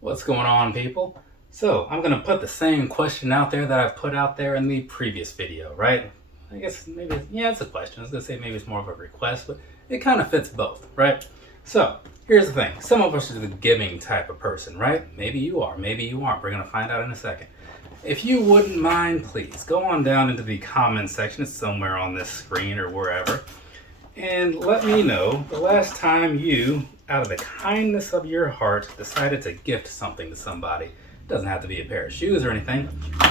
What's going on, people? So, I'm going to put the same question out there that I put out there in the previous video, right? I guess maybe, yeah, it's a question. I was going to say maybe it's more of a request, but it kind of fits both, right? So, here's the thing. Some of us are the giving type of person, right? Maybe you are, maybe you aren't. We're going to find out in a second. If you wouldn't mind, please go on down into the comments section. It's somewhere on this screen or wherever. And let me know the last time you, out of the kindness of your heart, decided to gift something to somebody. It doesn't have to be a pair of shoes or anything.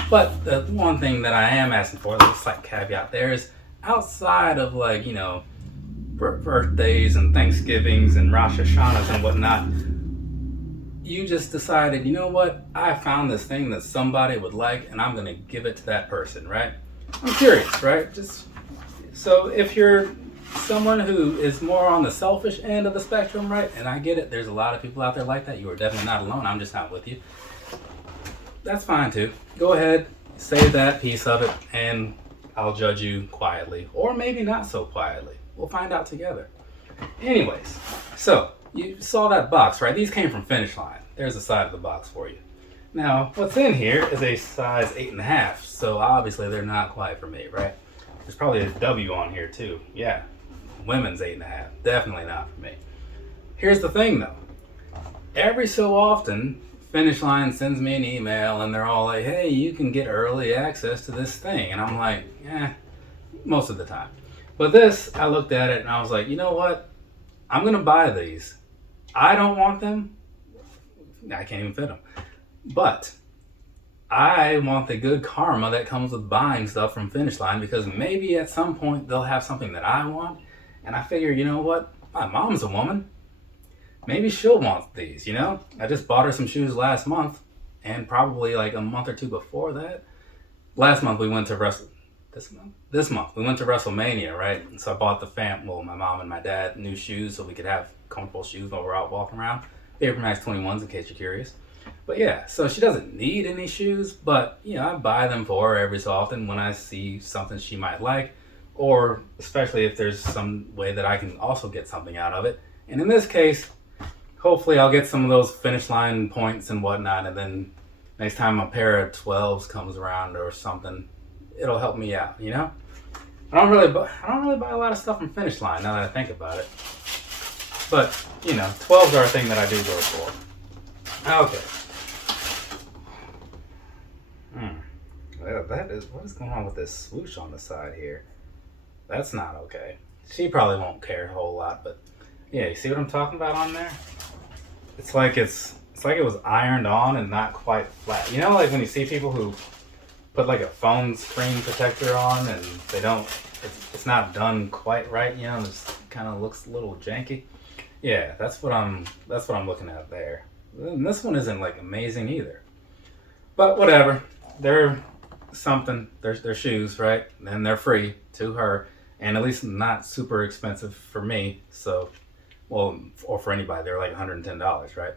But the one thing that I am asking for, the slight caveat there, is outside of birthdays and Thanksgivings and Rosh Hashanahs and whatnot, you just decided, you know what, I found this thing that somebody would like and I'm going to give it to that person, right? I'm curious, right? So if you're someone who is more on the selfish end of the spectrum, right? And I get it, there's a lot of people out there like that. You are definitely not alone. I'm just not with you. That's fine too. Go ahead, say that piece of it, and I'll judge you quietly, or maybe not so quietly. We'll find out together. Anyways, so you saw that box, right? These came from Finish Line. There's the side of the box for you. Now, what's in here is a size 8.5, so obviously they're not quite for me, right? There's probably a W on here too. Yeah, women's 8.5. Definitely not for me. Here's the thing though. Every so often, Finish Line sends me an email and they're all like, hey, you can get early access to this thing. And I'm like, most of the time. But this, I looked at it and I was like, you know what? I'm going to buy these. I don't want them. I can't even fit them. But I want the good karma that comes with buying stuff from Finish Line, because maybe at some point they'll have something that I want. And I figure, you know what? My mom's a woman. Maybe she'll want these, you know? I just bought her some shoes last month, and probably like a month or two before that. Last month we went to This month we went to WrestleMania, right? And so I bought my mom and my dad new shoes so we could have comfortable shoes while we're out walking around. Vapor Max 21s in case you're curious. But yeah, so she doesn't need any shoes, but I buy them for her every so often when I see something she might like, or especially if there's some way that I can also get something out of it. And in this case, hopefully I'll get some of those Finish Line points and whatnot, and then next time a pair of 12s comes around or something, it'll help me out, you know? I don't really buy a lot of stuff from Finish Line now that I think about it. But, 12s are a thing that I do go for. Okay. Well, what is going on with this swoosh on the side here? That's not okay. She probably won't care a whole lot, but yeah, you see what I'm talking about on there? It's like it was ironed on and not quite flat. You know, like when you see people who put like a phone screen protector on and it's not done quite right, it just kind of looks a little janky. Yeah, that's what I'm looking at there. And this one isn't like amazing either. But whatever. They're something. They're shoes, right? And they're free to her, and at least not super expensive for me. So, or for anybody, they're like $110, right?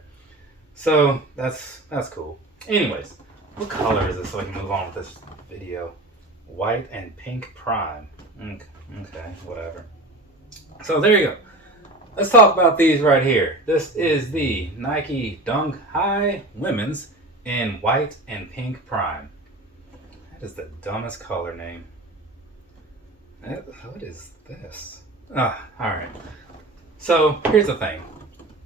So that's cool. Anyways, what color is this so I can move on with this video? White and pink prime. Okay, whatever. So there you go. Let's talk about these right here. This is the Nike Dunk High Women's in white and pink prime. That is the dumbest color name. What is this? Alright. So here's the thing.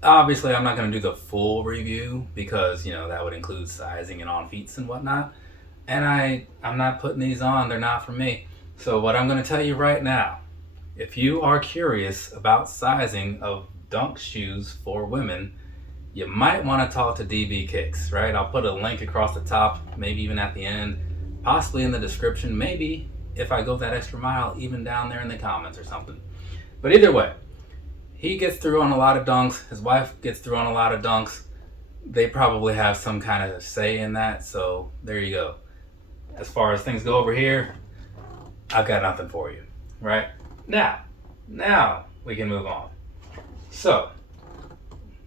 Obviously I'm not going to do the full review because, that would include sizing and on feet and whatnot. And I'm not putting these on. They're not for me. So what I'm going to tell you right now, if you are curious about sizing of dunk shoes for women, you might want to talk to DB Kicks, right? I'll put a link across the top, maybe even at the end, possibly in the description, maybe if I go that extra mile, even down there in the comments or something. But either way, he gets through on a lot of dunks. His wife gets through on a lot of dunks. They probably have some kind of say in that, so there you go. As far as things go over here, I've got nothing for you, right? Now we can move on. So,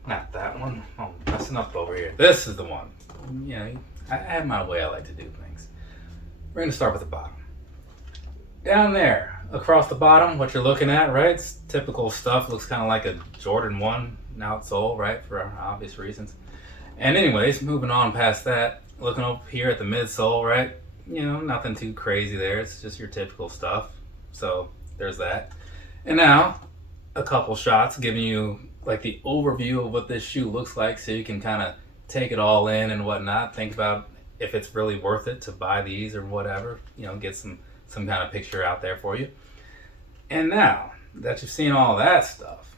not that one. I'm messing up over here. This is the one. I have my way I like to do things. We're going to start with the bottom. Down there, across the bottom, what you're looking at, right? It's typical stuff. Looks kind of like a Jordan 1 outsole, right? For obvious reasons. And anyways, moving on past that, looking over here at the midsole, right? You know, nothing too crazy there. It's just your typical stuff. So there's that. And now, a couple shots giving you like the overview of what this shoe looks like, so you can kind of take it all in and whatnot. Think about if it's really worth it to buy these or whatever. You know, get some kind of picture out there for you. And now that you've seen all that stuff,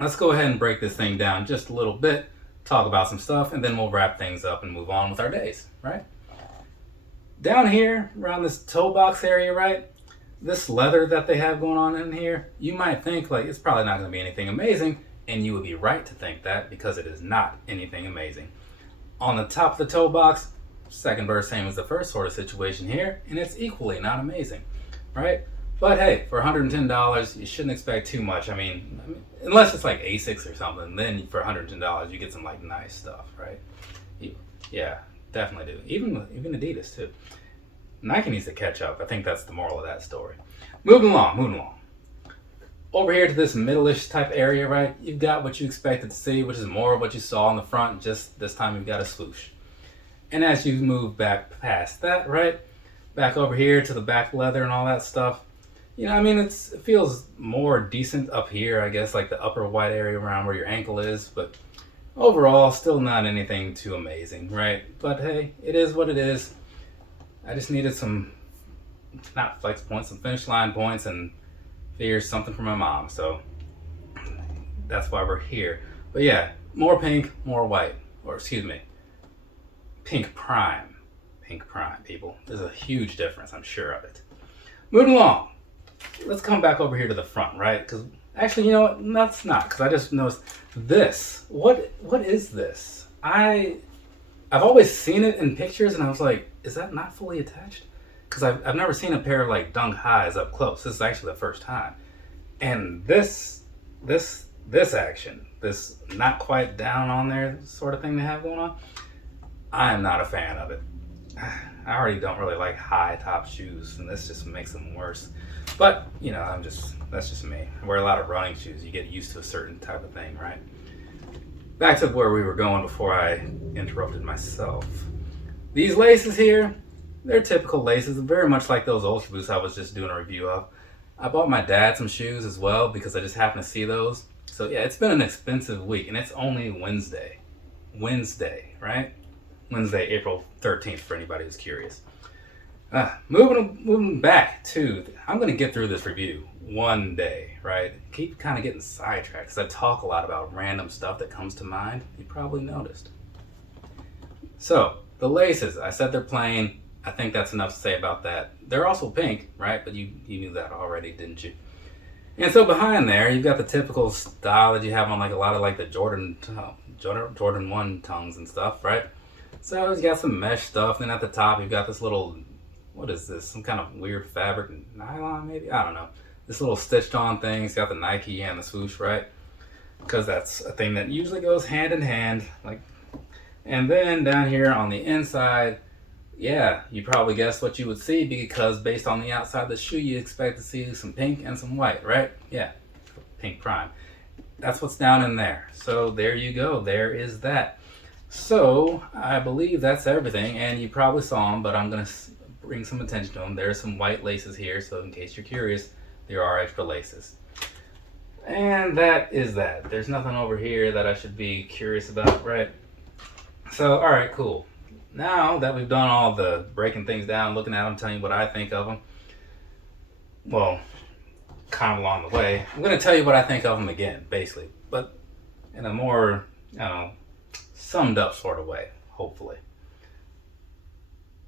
let's go ahead and break this thing down just a little bit, talk about some stuff, and then we'll wrap things up and move on with our days, right? Down here, around this toe box area, right? This leather that they have going on in here, you might think like it's probably not going to be anything amazing, and you would be right to think that because it is not anything amazing. On the top of the toe box, second verse same as the first sort of situation here, and it's equally not amazing, right? But hey, for $110, you shouldn't expect too much. I mean, unless it's like Asics or something, then for $110 you get some like nice stuff, right? Yeah, definitely do. Even Adidas too. Nike needs to catch up. I think that's the moral of that story. Moving along. Over here to this middle-ish type area, right? You've got what you expected to see, which is more of what you saw in the front. Just this time you've got a swoosh. And as you move back past that, right? Back over here to the back leather and all that stuff. You know, I mean, it feels more decent up here, I guess, like the upper white area around where your ankle is. But overall, still not anything too amazing, right? But hey, it is what it is. I just needed some, not flex points, some finish line points, and figured something for my mom. So that's why we're here. But yeah, more pink, more white. Or excuse me, pink prime. Pink prime, people. There's a huge difference, I'm sure of it. Moving along. Let's come back over here to the front, right? Because actually, you know what? That's not. Because I just noticed this. What is this? I've always seen it in pictures, and I was like, is that not fully attached? Because I've never seen a pair of like Dunk Highs up close. This is actually the first time. And this action, this not quite down on there sort of thing they have going on, I am not a fan of it. I already don't really like high top shoes, and this just makes them worse. But, you know, that's just me. I wear a lot of running shoes. You get used to a certain type of thing, right? Back to where we were going before I interrupted myself. These laces here, they're typical laces, very much like those Ultra Boosts I was just doing a review of. I bought my dad some shoes as well because I just happened to see those. So yeah, it's been an expensive week, and it's only Wednesday. Wednesday, right? Wednesday, April 13th, for anybody who's curious. Moving back to, I'm going to get through this review one day, right? Keep kind of getting sidetracked because I talk a lot about random stuff that comes to mind. You probably noticed. So, the laces, I said they're plain. I think that's enough to say about that. They're also pink, right? But you knew that already, didn't you? And so behind there, you've got the typical style that you have on like a lot of like the Jordan 1 tongues and stuff, right? So you got some mesh stuff. Then at the top, you've got this little, what is this? Some kind of weird fabric, nylon maybe? I don't know. This little stitched on thing. It's got the Nike and the swoosh, right? Because that's a thing that usually goes hand in hand. Like, and then down here on the inside, yeah, you probably guessed what you would see because based on the outside of the shoe, you expect to see some pink and some white, right? Yeah, pink prime. That's what's down in there. So there you go. There is that. So I believe that's everything, and you probably saw them, but I'm going to bring some attention to them. There's some white laces here, so in case you're curious, there are extra laces. And that is that. There's nothing over here that I should be curious about, right? So, all right, cool. Now that we've done all the breaking things down, looking at them, telling you what I think of them, well, kind of along the way, I'm going to tell you what I think of them again, basically, but in a more, summed up sort of way, hopefully.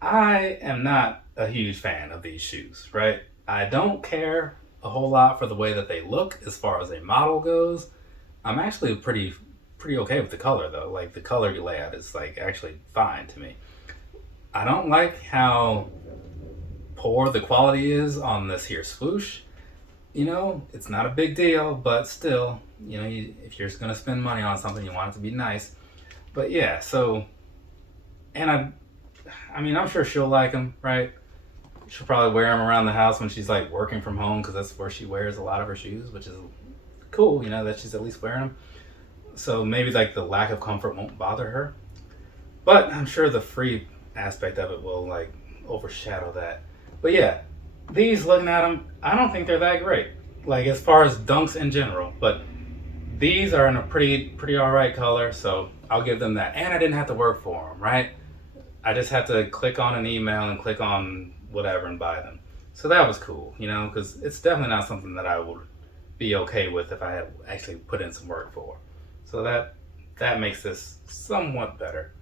I am not a huge fan of these shoes, right? I don't care a whole lot for the way that they look as far as a model goes. I'm actually pretty okay with the color though. Like the color layout is like actually fine to me. I don't like how poor the quality is on this here swoosh. You know, it's not a big deal, but still, you know, if you're just gonna spend money on something, you want it to be nice. But yeah, so, and I mean, I'm sure she'll like them, right? She'll probably wear them around the house when she's like working from home because that's where she wears a lot of her shoes, which is cool, you know, that she's at least wearing them. So maybe like the lack of comfort won't bother her. But I'm sure the free aspect of it will like overshadow that. But yeah, these, looking at them, I don't think they're that great. Like as far as dunks in general, but these are in a pretty alright color, so I'll give them that. And I didn't have to work for them, right? I just had to click on an email and click on whatever and buy them. So that was cool, you know, because it's definitely not something that I would be okay with if I had actually put in some work for. So that makes this somewhat better.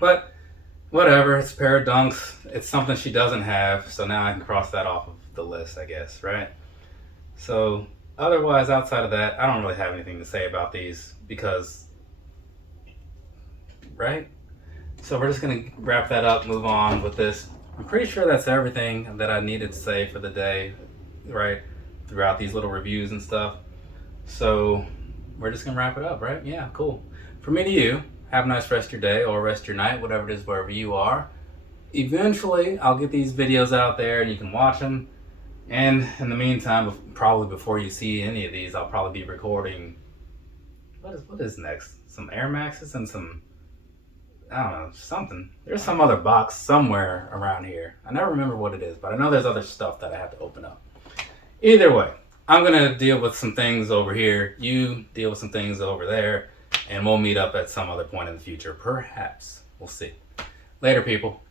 But whatever, it's a pair of dunks. It's something she doesn't have, so now I can cross that off of the list, I guess, right? So otherwise, outside of that, I don't really have anything to say about these because, right? So we're just gonna wrap that up, move on with this. I'm pretty sure that's everything that I needed to say for the day, right? Throughout these little reviews and stuff. So we're just gonna wrap it up, right? Yeah, cool. From me to you, have a nice rest of your day or rest of your night, whatever it is, wherever you are. Eventually, I'll get these videos out there and you can watch them. And in the meantime, probably before you see any of these, I'll probably be recording. What is next? Some Air Maxes and some, I don't know, something. There's some other box somewhere around here. I never remember what it is, but I know there's other stuff that I have to open up. Either way, I'm gonna deal with some things over here. You deal with some things over there, and we'll meet up at some other point in the future. Perhaps. We'll see. Later, people.